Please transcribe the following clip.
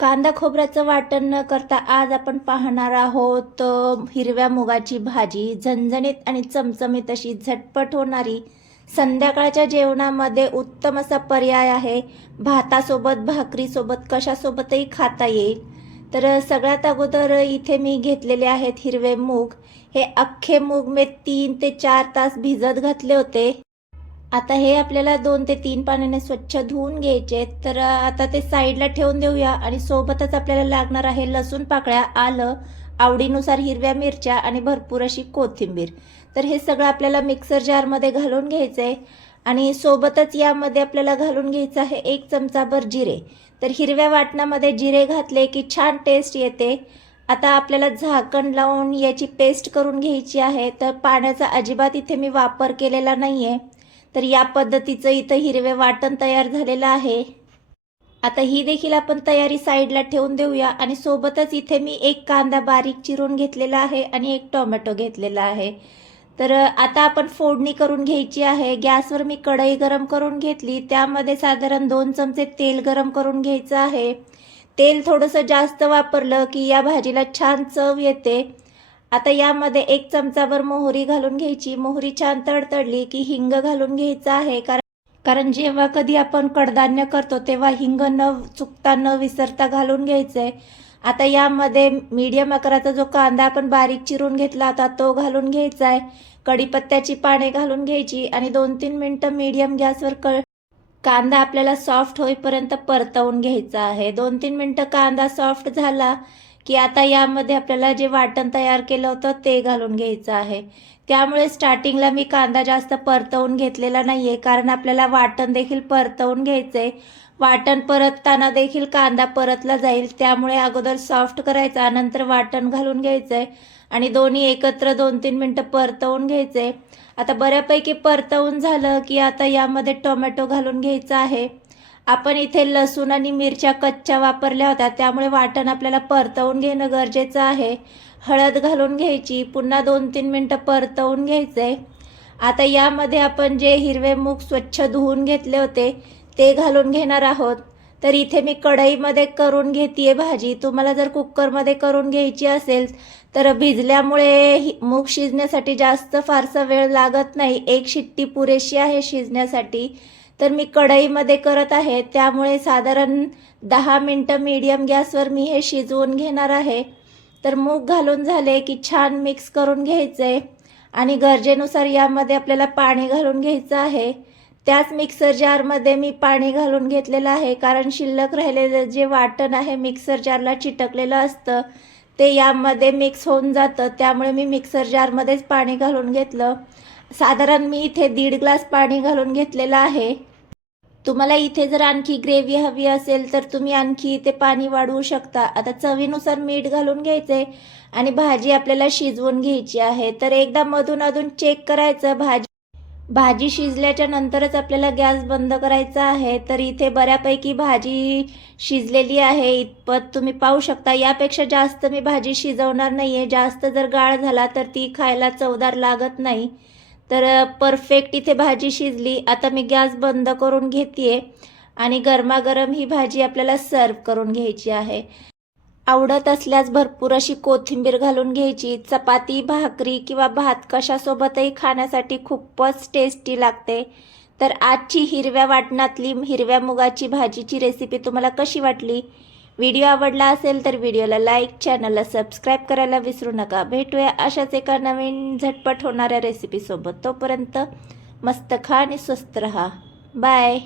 कांदा खोबऱ्याचं वाटण न करता आज आपण पाहणार आहोत हिरव्या मुगाची भाजी. झणझणीत आणि चमचमीत अशी झटपट होणारी संध्याकाळच्या जेवणामध्ये उत्तम असा पर्याय आहे. भातासोबत भाकरीसोबत कशासोबतही खाता येईल. तर सगळ्यात अगोदर इथे मी घेतलेले आहेत हिरवे मूग. हे अख्खे मूग मी तीन ते चार तास भिजत घातले होते. आता हे आपल्याला दोन ते तीन पाण्याने स्वच्छ धुवून घ्यायचे तर आता ते साईडला ठेवून देऊया आणि सोबतच आपल्याला लागणार आहे लसूण पाकळ्या आलं आवडीनुसार हिरव्या मिरच्या आणि भरपूर अशी कोथिंबीर. तर हे सगळं आपल्याला मिक्सर जारमध्ये घालून घ्यायचं आहे आणि सोबतच यामध्ये आपल्याला घालून घ्यायचं आहे एक चमचाभर जिरे. तर हिरव्या वाटणामध्ये जिरे घातले की छान टेस्ट येते. आता आपल्याला झाकण लावून याची पेस्ट करून घ्यायची आहे. तर पाण्याचा अजिबात इथे मी वापर केलेला नाही आहे तर या पद्धतीचं इथं हिरवे वाटण तयार झालेलं आहे. आता ही देखील आपण तयारी साईडला ठेवून देऊया आणि सोबतच इथे मी एक कांदा बारीक चिरून घेतलेला आहे आणि एक टोमॅटो घेतलेला आहे. तर आता आपण फोडणी करून घ्यायची आहे. गॅसवर मी कढई गरम करून घेतली. त्यामध्ये साधारण दोन चमचे तेल गरम करून घ्यायचं आहे. तेल थोडंसं जास्त वापरलं की या भाजीला छान चव येते. आता यामध्ये एक चमचाभर मोहरी घालून घ्यायची. मोहरी छान तडतडली की हिंग घालून घ्यायचं आहे. कारण कारण जेव्हा कधी आपण कडधान्य करतो तेव्हा हिंग न चुकता न विसरता घालून घ्यायचंय आता यामध्ये मीडियम आकाराचा जो कांदा आपण बारीक चिरून घेतला होता तो घालून घ्यायचा आहे. कढीपत्त्याची पाने घालून घ्यायची आणि दोन तीन मिनटं मीडियम गॅसवर क कांदा आपल्याला सॉफ्ट होईपर्यंत परतवून घ्यायचा आहे. दोन तीन मिनटं कांदा सॉफ्ट झाला की आता यामध्ये आपल्याला जे वाटण तयार केलं होतं ते घालून घ्यायचं आहे. त्यामुळे स्टार्टिंगला मी कांदा जास्त परतवून घेतलेला नाही आहे कारण आपल्याला वाटण देखील परतवून घ्यायचं आहे वाटण परतताना देखील कांदा परतला जाईल त्यामुळे अगोदर सॉफ्ट करायचा नंतर वाटण घालून घ्यायचं आहे आणि दोन्ही एकत्र दोन तीन मिनटं परतवून घ्यायचे आता बऱ्यापैकी परतवून झालं की आता यामध्ये टोमॅटो घालून घ्यायचा आहे. आपण इथे लसूण आणि मिरच्या कच्च्या वापरल्या होत्या. त्यामुळे वाटण आपल्याला परतवून घेणं गरजेचं आहे. हळद घालून घ्यायची. पुन्हा दोन तीन मिनटं परतवून घ्यायचे. आता यामध्ये आपण जे हिरवे मूग स्वच्छ धुवून घेतले होते ते घालून घेणार आहोत. तर इथे मी कढईमध्ये करून घेते भाजी. तुम्हाला जर कुकरमध्ये करून घ्यायची असेल तर भिजल्यामुळे हि- मूग शिजण्यासाठी जास्त फारसा वेळ लागत नाही. एक शिट्टी पुरेशी आहे शिजण्यासाठी. तर मी कढईमध्ये करत आहे. त्यामुळे साधारण दहा मिनटं मीडियम गॅसवर मी हे शिजवून घेणार आहे. तर मूग घालून झाले की छान मिक्स करून घ्यायचं आहे आणि गरजेनुसार यामध्ये आपल्याला पाणी घालून घ्यायचं आहे. त्याच मिक्सर जारमध्ये मी पाणी घालून घेतलेलं आहे कारण शिल्लक राहिलेलं जे वाटण आहे मिक्सर जारला चिटकलेलं असतं ते यामध्ये मिक्स होऊन जातं. त्यामुळे मी मिक्सर जारमध्येच पाणी घालून घेतलं. साधारण मी इथे दीड ग्लास पाणी घालून घेतलेलं आहे. तुम्हाला इथे जर आणखी ग्रेव्ही हवी असेल तर तुम्ही आणखी इथे पाणी वाढवू शकता. आता चवीनुसार मीठ घालून घ्यायचे आणि भाजी आपल्याला शिजवून घ्यायची आहे. तर एकदा मधून अधून चेक करायचं. भाजी भाजी शिजल्याच्या नंतरच आपल्याला गॅस बंद करायचा आहे. तर इथे बऱ्यापैकी भाजी शिजलेली आहे. इतपत तुम्ही पाहू शकता. यापेक्षा जास्त मी भाजी शिजवणार नाही आहे जास्त जर गाळ झाला तर ती खायला चवदार लागत नाही. तर परफेक्ट इथे भाजी शिजली. आता मी गॅस बंद करून घेते आणि गरमागरम ही भाजी आपल्याला सर्व करून घ्यायची आहे. आवडत असल्यास भरपूर अशी कोथिंबीर घालून घ्यायची. चपाती भाकरी किंवा भात कशासोबतही खाण्यासाठी खूपच टेस्टी लागते. तर आजची हिरव्या वाटणातली हिरव्या मुगाची भाजीची रेसिपी तुम्हाला कशी वाटली? व्हिडिओ आवडला असेल तर व्हिडिओला लाईक चॅनलला सबस्क्राईब करायला विसरू नका. भेटूया अशाच एका नवीन झटपट होणाऱ्या रेसिपीसोबत तोपर्यंत मस्त खा आणि स्वस्त रहा. बाय